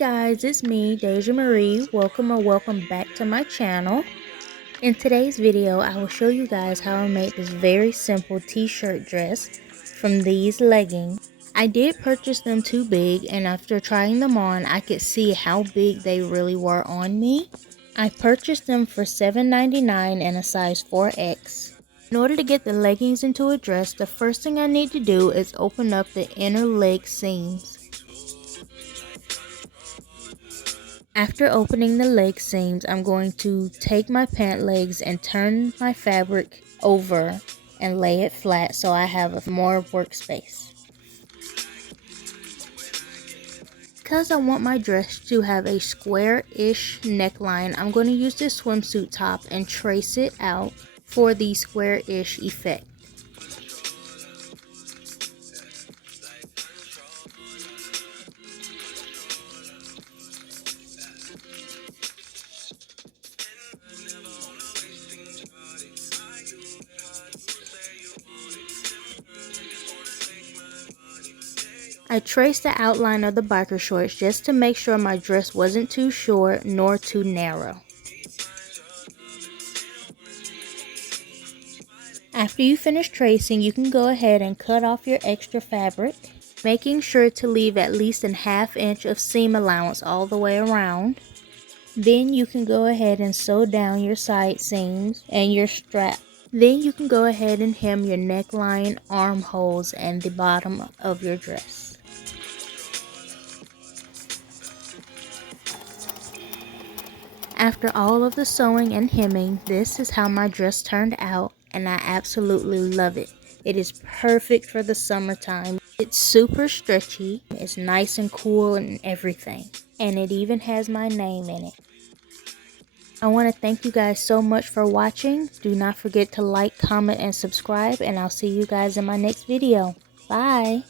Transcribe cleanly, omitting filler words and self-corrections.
guys, it's me, Deja Marie. Welcome back to my channel. In today's video, I will show you guys how I made this very simple t-shirt dress from these leggings. I did purchase them too big, and after trying them on, I could see how big they really were on me. I purchased them for $7.99 in a size 4X. In order to get the leggings into a dress, the first thing I need to do is open up the inner leg seams. After opening the leg seams, I'm going to take my pant legs and turn my fabric over and lay it flat so I have more workspace. Because I want my dress to have a square-ish neckline, I'm going to use this swimsuit top and trace it out for the square-ish effect. I traced the outline of the biker shorts just to make sure my dress wasn't too short nor too narrow. After you finish tracing, you can go ahead and cut off your extra fabric, making sure to leave at least a ½ inch of seam allowance all the way around. Then you can go ahead and sew down your side seams and your strap. Then you can go ahead and hem your neckline, armholes, and the bottom of your dress. After all of the sewing and hemming, this is how my dress turned out, and I absolutely love it. It is perfect for the summertime. It's super stretchy, it's nice and cool and everything, and it even has my name in it. I want to thank you guys so much for watching. Do not forget to like, comment, and subscribe, and I'll see you guys in my next video. Bye!